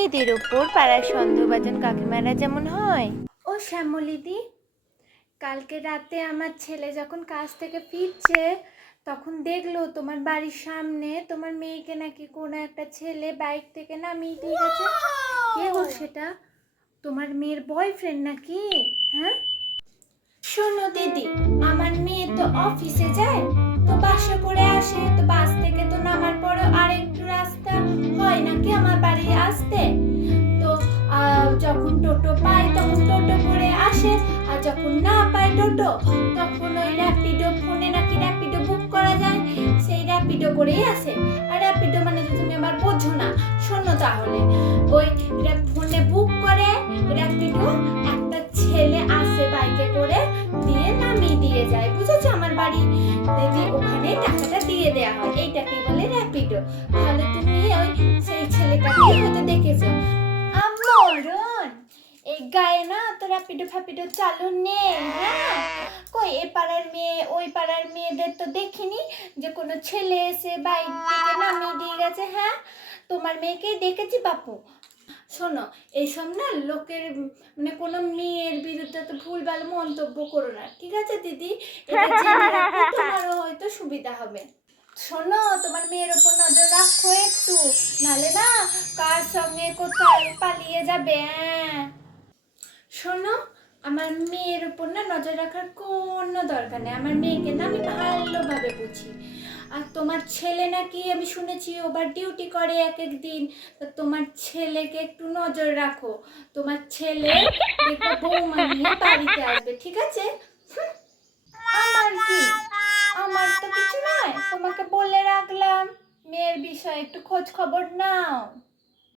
মেয়েদের ওপর পাড়ার সন্দেহভাজন কাকিমারা যেমন হয়। ও শ্যামলিদি কালকে রাতে আমার ছেলে যখন কাজ থেকে ফিরছে, তখন দেখল তোমার বাড়ির সামনে তোমার মেয়েকে নাকি কোনো একটা ছেলে বাইক থেকে নামিয়ে দিয়ে গেছে। কে গো সেটা? তোমার মেয়ের বয়ফ্রেন্ড নাকি? হ্যাঁ? শোনো দিদি, আমার মেয়ে তো অফিসে যায়, তো বাসে করে আসে, তো বাস থেকে টোটো পাই তখন টোটো করে আসে। আর যখন না পাই টোটো, তখন ওই র্যাপিডো ফোনে নাকি র্যাপিডো বুক করা যায়। সেই র্যাপিডো করেই আসে। আর র্যাপিডো মানে তো তুমি আবার বোঝো না। শোনো তাহলে। ওই ফোনে বুক করে। র্যাপিডো একটা ছেলে আসে বাইকে করে, দিয়ে নামিয়ে দিয়ে যায়। বুঝেছ? আমার বাড়ি। দিদি ওখানে টাকাটা দিয়ে দেওয়া হয়। এইটাকে বলে র্যাপিডো তাহলে তুমি ওই সেই ছেলেটাকে হয়তো গায়ে না তো র্যাপিডো ফ্যাপিডো চালু নেই হ্যাঁ? কই, এ পাড়ার মেয়ে, ওই পাড়ার মেয়েদের তো দেখিনি যে কোনো ছেলে এসে বাইক থেকে নামিয়ে দিয়ে গেছে হ্যাঁ? তোমার মেয়েকেই দেখেছি বাপু। শোনো এইসব না লোকের মানে কোনো মেয়ের বিরুদ্ধে তো ভুলভাল মন্তব্য করো না, ঠিক আছে দিদি? তোমারও হয়তো সুবিধা হবে। শোনো, তোমার মেয়ের ওপর নজর রাখো একটু, নালে না কার সঙ্গে কোথায় পালিয়ে যাবে হ্যাঁ শোনো, আমার মেয়ের উপর না নজর রাখার কোনো দরকার নেই। আমার মেয়েকে না আমি ভালোভাবে বুঝি। আর তোমার ছেলে নাকি আমি শুনেছি ওবার ডিউটি করে এক এক দিন। তোমার ছেলেকে একটু নজর রাখো। তোমার ছেলে বাড়িতে আসবে, ঠিক আছে? আমার কি? আমার তো কিছু নয়, তোমাকে বলে রাখলাম। মেয়ের বিষয়ে একটু খোঁজ খবর নাও।